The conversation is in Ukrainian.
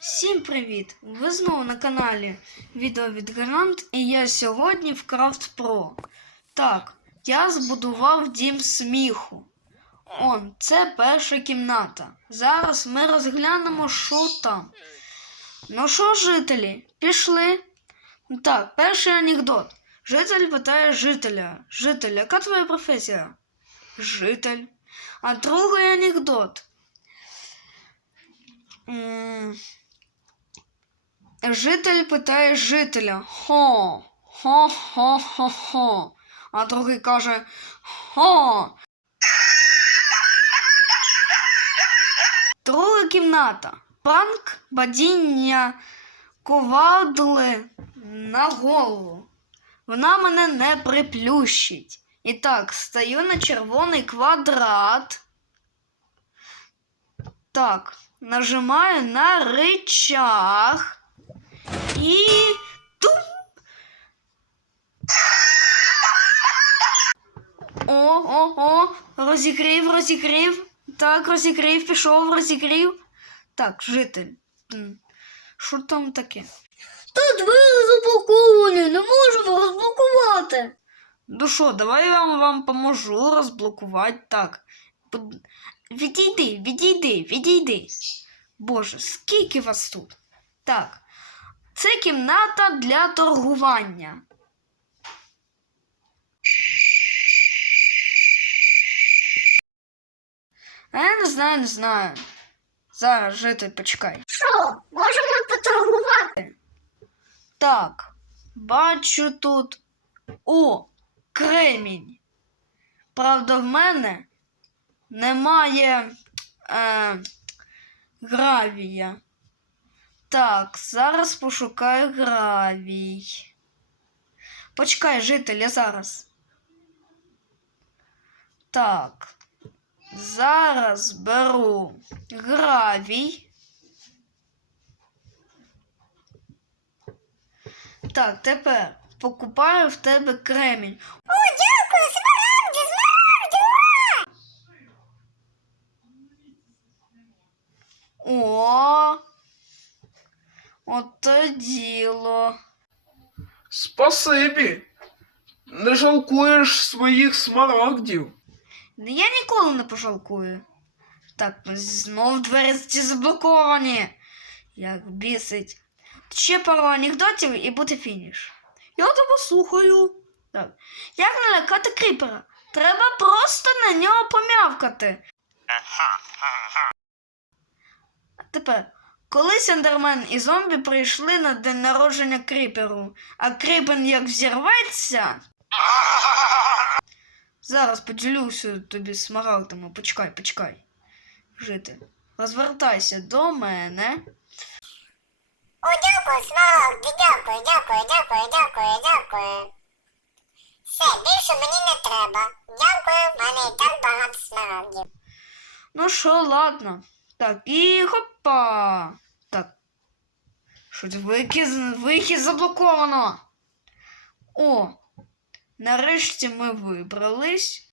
Всім привіт! Ви знову на каналі Відео від Грант і я сьогодні в Крафт Pro. Так, я збудував дім сміху. Он, це перша кімната. Зараз ми розглянемо, що там. Ну що, жителі, пішли? Так, перший анекдот. Житель питає жителя. Житель, яка твоя професія? Житель. А другий анекдот. М, Житель питає жителя. Хо, хо, хо, хо, хо. А другий каже Хо. Друга кімната. Пранк падіння ковадли на голову. Вона мене не приплющить. І так, стаю на червоний квадрат. Так, нажимаю на рычаг. І тум. О, о, о, розігрів, розігрів. Так, розігрів, пішов, розігрів. Так, житель. Що там таке? Та двері заблоковані, не можемо розблокувати. Ну що, давай я вам, вам поможу розблокувати. Так. Відійди, відійди, відійди. Боже, скільки вас тут? Так. Це кімната для торгування. А я не знаю, не знаю. Зараз жити, почекай. Що, можемо поторгувати? Так, бачу тут. О, кремінь. Правда, в мене немає е, гравія. Так, зараз пошукаю гравій. Почекай, житель, зараз. Так. Зараз беру гравій. Так, тепер покупаю в тебе кремінь. О, дякую, смарагди, смарагди! О, ото діло. Спасибі. Не жалкуєш своїх смарагдів. Я ніколи не пожалкую. Так, знов двері ці заблоковані. Як бісить. Ще пару анекдотів і буде фініш. Я тебе слухаю. Так. Як налякати кріпера? Треба просто на нього помявкати. А тепер. Колись ендермен і зомбі прийшли на день народження кріперу, а кріпен як взірветься. Зараз поділюся тобі смарагдами. Почекай, почекай. Жити. Розвертайся до мене. О, дякую, смарагди, дякую, дякую, дякую, дякую, дякую. Все, більше мені не треба. Дякую, в мене і так багато смарагдів. Ну що, ладно. Так, і хопа. Так. Що це вихід, вихід заблоковано. О, нарешті ми вибрались.